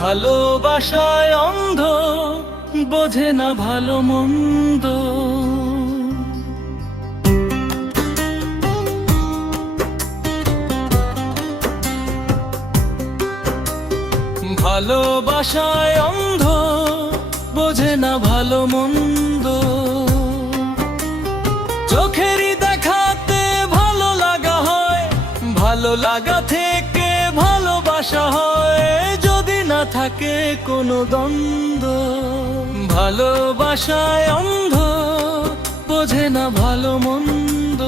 ভালোবাসায় অন্ধ, বোঝে না ভালো মন্দ। ভালোবাসায় অন্ধ, বোঝে না ভালো মন্দ। চোখেরই দেখাতে ভালো লাগা হয়, ভালো লাগা থেকে ভালোবাসা হয়, যদি না থাকে কোনো দ্বন্দ্ব। ভালোবাসায় অন্ধ, বোঝে না ভালো মন্দ।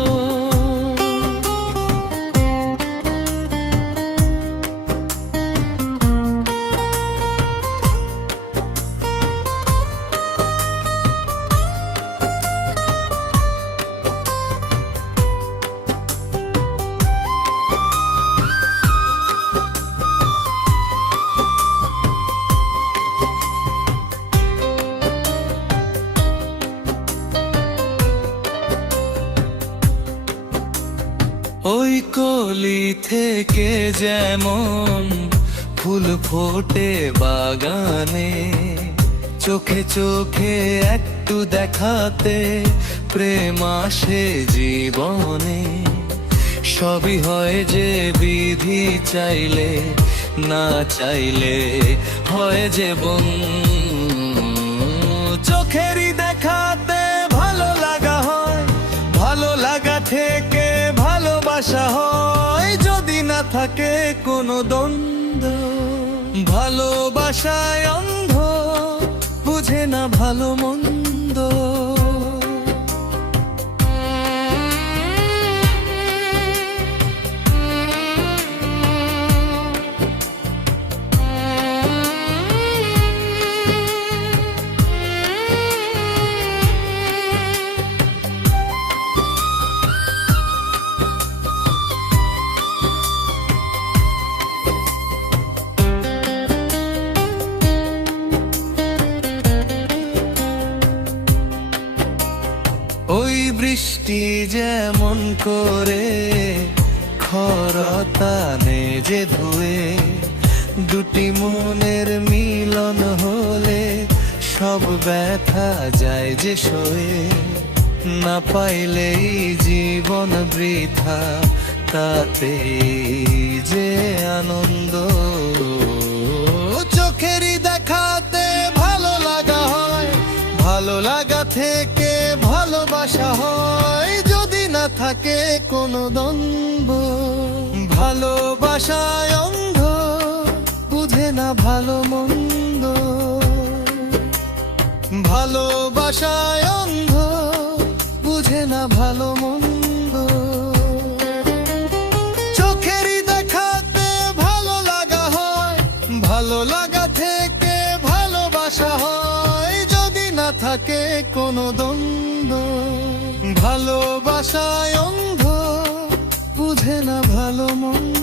ওই কলি থেকে যেমন ফুল ফোটে বাগানে, চোখে চোখে একটু দেখাতে প্রেম আসে জীবনে। সবই হয় যে বিধি, চাইলে না চাইলে হয় যে চোখেরই দেখাতে ভালো লাগা হয়, ভালো লাগা থেকে ভালোবাসা হয়, যদি না থাকে কোনো দ্বন্দ্ব। ভালোবাসায় অন্ধ, বুঝে না ভালো মন্দ। ওই বৃষ্টি যেমন করে খরতানে যে ধুয়ে, দুটি মনের মিলন হলে সব ব্যথা যায় যে সয়ে। না পাইলেই জীবন বৃথা, তাতে যে আনন্দ। চোখেরই দেখাতে ভালো লাগা হয়, ভালো লাগা থেকে ভালোবাসা হয়, যদি না থাকে কোনো দ্বন্দ্ব। ভালোবাসায় অন্ধ, বুঝে না ভালো মন্দ। ভালোবাসায় অন্ধ, বুঝে না ভালো মন্দ। চোখেরই দেখাতে ভালো লাগা হয়, ভালো লাগা থেকে ভালোবাসা হয়, যদি না থাকে কোনো দ্বন্দ্ব। ভালোবাসায় অন্ধ, বুঝে না ভালো মন্দ।